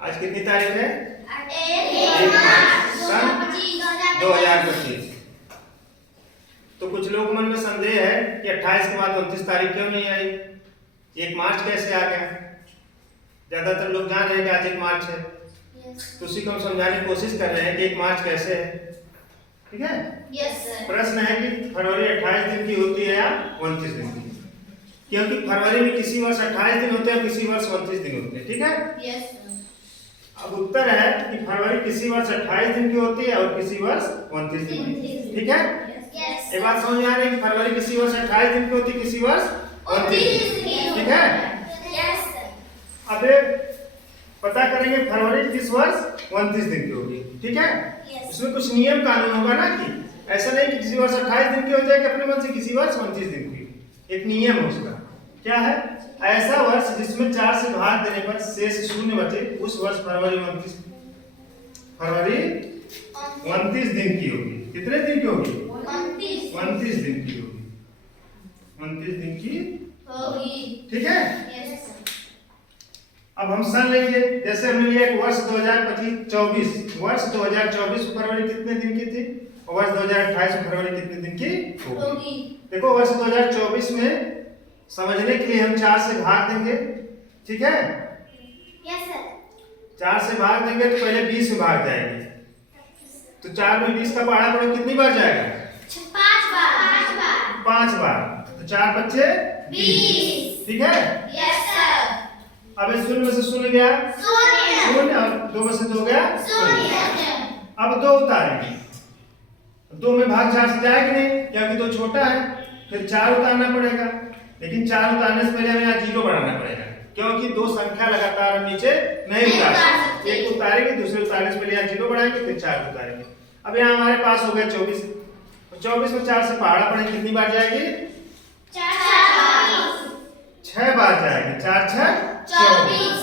आज कितनी तारीख है? 1 मार्च सन 2025। तो कुछ लोग मन में संदेह है कि 28 के बाद 29 तारीख क्यों नहीं आई, 1 मार्च कैसे आ गया। ज्यादातर लोग जान रहे हैं कि आज 1 मार्च है, तो उसी को हम समझाने की कोशिश कर रहे हैं कि 1 मार्च कैसे है। ठीक है? प्रश्न है कि फरवरी 28 दिन की होती है या 29 दिन की, क्योंकि फरवरी में किसी वर्ष 28 दिन होते हैं, किसी वर्ष 29 दिन होते हैं। ठीक है? अब उत्तर है कि फरवरी किसी वर्ष 28 दिन की होती है और किसी वर्ष 29 दिन की। ठीक है? एक बात समझ में आ रही है कि फरवरी किसी वर्ष 28 दिन की होती है, किसी वर्ष 29 दिन की। ठीक है? अब पता करेंगे फरवरी किस वर्ष 29 दिन की होगी। ठीक है? इसमें कुछ नियम कानून होगा ना, कि ऐसा नहीं कि किसी वर्ष 28 दिन की हो जाएगी अपने मन से, किसी वर्ष 29 दिन की। एक नियम है उसका, क्या है? ऐसा वर्ष जिसमें 4 से भाग देने पर शेष 0 बचे, उस वर्ष फरवरी 29 दिन की होगी। कितने दिन की होगी? 29 दिन की होगी। 29 दिन की होगी। ठीक है? अब हम सन लेंगे, जैसे हमने लिया वर्ष 2025-24, वर्ष 2024 में फरवरी कितने दिन की थी, और वर्ष 2028 में फरवरी कितने दिन की होगी। देखो वर्ष 2024 में समझने के लिए हम 4 से भाग देंगे। ठीक है? 4 से भाग देंगे तो पहले 20 में भाग जाएंगे, तो 4 में 20 का पहाड़ा पड़े कितनी बार जाएगा? 5 बार। तो 4 बच्चे 20। ठीक है? अब 0 में से 0 गया 0, और 2 में से 2 गया 0। अब 2 उतारेंगे, 2 में भाग 4 से जाएगा नहीं, क्योंकि 2 छोटा है, फिर 4 उतारना पड़ेगा। लेकिन 4 उतारने से पहले हमें यहाँ 0 बढ़ाना पड़ेगा, क्योंकि 2 संख्या लगातार हम नीचे नहीं उतार सकते। एक उतारेंगे, दूसरे उतारने से पहले यहाँ 0 बढ़ाएंगे, फिर 4 उतारेंगे। अब यहाँ हमारे पास हो गया 24। 24 में 4 से पहाड़ा पड़े कितनी बार जाएगी? 6 बार जाएगी। 4 6 24।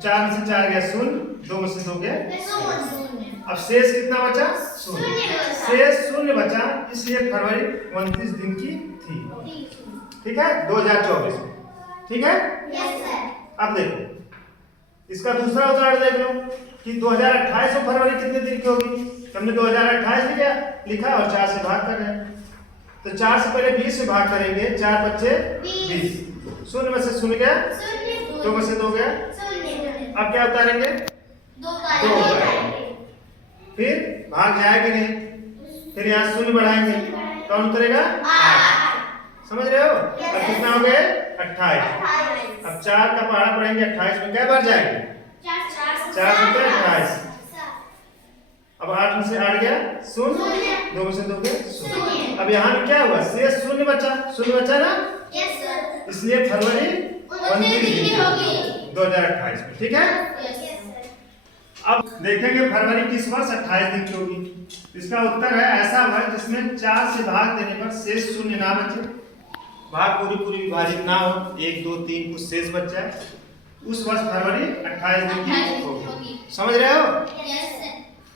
4 में से 4 गया 0, 2 में से 2 गया 0। अब शेष कितना बचा? 0। शेष 0 बचा, इसलिए फरवरी 29 दिन की थी। ठीक है? 2024 में। ठीक है? अब देखो इसका दूसरा उदाहरण देख लो कि 2028 में फरवरी कितने दिन की होगी। हमने 2028 लिखा और 4 से भाग कर रहे हैं, तो 4 से पहले 20 से भाग करेंगे, 4 बच्चे 20। 0 में से 0 गया, 2 में से 2 गया। अब क्या उतारेंगे? 2 उतारेंगे। फिर भाग जाएगा नहीं, फिर यहाँ 0 बढ़ाएंगे, कौन उतरेगा? 8। समझ रहे हो? अब कितना हो गए? 28। अब 4 का पहाड़ा पढ़ेंगे, 28 में क्या बार जाएगी? 4 से 28। अब 8 में से 8 गया 0, 2 में से 2 गया 0। अब यहाँ में क्या हुआ? शेष 0 बचा। 0 बचा ना, इसलिए फरवरी 29 होगी 2028 में। ठीक है? अब देखेंगे फरवरी किस वर्ष 28 दिन की होगी। इसका उत्तर है ऐसा वर्ष जिसमें 4 से भाग देने पर शेष 0 ना बचे, भाग पूरी विभाजित ना हो, 1 2 3 कुछ शेष बच जाए, उस वर्ष फरवरी 28 दिन की होगी। समझ रहे हो?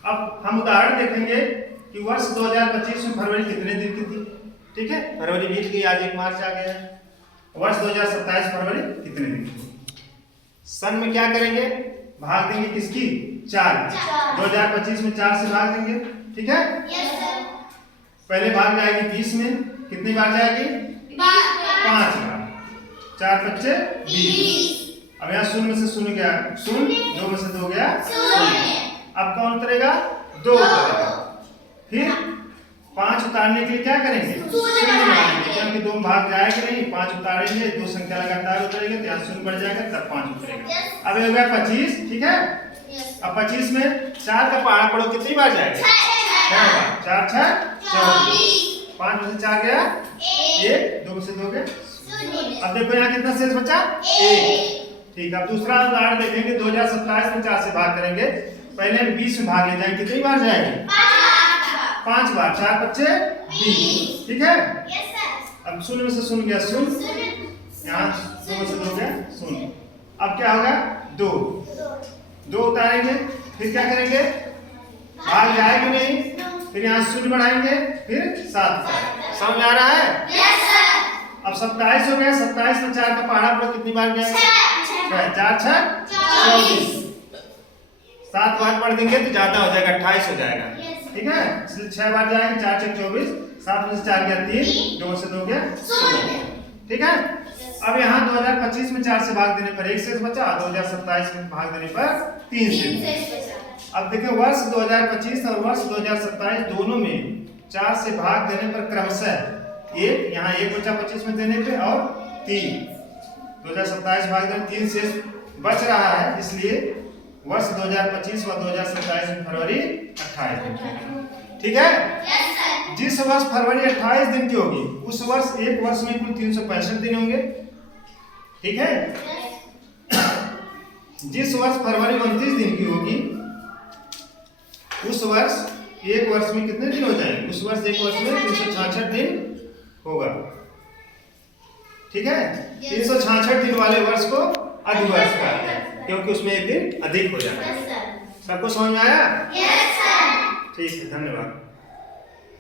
अब हम उदाहरण देखेंगे कि वर्ष 2025 में फरवरी कितने दिन की थी। ठीक है? फरवरी बीत गई, आज 1 मार्च आ गया है। वर्ष 2027 फरवरी कितने दिन की? सन में क्या करेंगे? भाग देंगे किसकी? 4। 2025 में 4 से भाग देंगे। ठीक है? पहले भाग जाएगी 20 में, कितनी बार जाएगी? 5 बार। 4 बच्चे 20। अब यहाँ 0 में से 0 गया 0, 2 में से 2 गया 0। अब कौन उतरेगा? 2 उतरेगा। फिर 5 उतारने के लिए क्या करेंगे? 0 बढ़ाएंगे, क्योंकि 2 भाग जाएगा नहीं, 5 उतारेंगे, 2 संख्या लगातार उतरेंगे, तो यहाँ 0 बढ़ जाएगा, तब 5 उतरेगा। अब हो गया 25। ठीक है? अब 25 में 4 का पहाड़ा पढ़ो, कितनी बार जाएगा? 6 बार। 4 6 24। 5 में से 4 गया 1, 2 में से 2 गया 0। अब देखो यहाँ कितना शेष बचा? 1। ठीक है? अब दूसरा उदाहरण देखेंगे। 2027 में 4 से भाग करेंगे, पहले हम 20 में भाग ले जाएंगे, कितनी बार जाएंगे? 5 बार। 4 बच्चे 20। ठीक है? अब 0 में से 0 गया 0, यहाँ 2 में से 2 गया 0। अब क्या होगा? 2 उतारेंगे, फिर क्या करेंगे? भाग जाएगा नहीं, फिर यहाँ 0 बढ़ाएंगे, फिर 7। समझ आ रहा है? अब 27 हो गया। 27 में 4 का पहाड़ा पढ़ो, कितनी बार गया? 4 6 24। 7 बार पढ़ देंगे तो ज्यादा हो जाएगा, 28 हो जाएगा। ठीक है, इसलिए 6 बार जाएंगे, 4 6 24, 7 में से 4 गया 3, 2 से 2 गया 16। ठीक है, अब यहाँ 2025 में 4 से भाग देने पर 1 शेष बचा, 2027 में भाग देने पर 3 शेष बचा। अब देखिए वर्ष 2025 और वर्ष 2027 दोनों में 4 से भाग देने पर क्रमशः एक यहाँ 1 बचा 25 में देने पे और 3 2027 भाग देने 3 शेष बच रहा है, इसलिए वर्ष 2025 व 2027 में फरवरी 28 दिन। ठीक है, जिस वर्ष फरवरी 28 दिन की होगी उस वर्ष एक वर्ष में कुल 365 दिन होंगे। ठीक है, जिस वर्ष फरवरी 29 दिन की होगी उस वर्ष एक वर्ष में कितने दिन हो जाएंगे? उस वर्ष एक वर्ष में 366 दिन होगा। ठीक है, 366 दिन वाले वर्ष को अधिवर्ष कहते हैं क्योंकि उसमें एक दिन अधिक हो जाता है। सबको समझ में आया? ठीक है, धन्यवाद।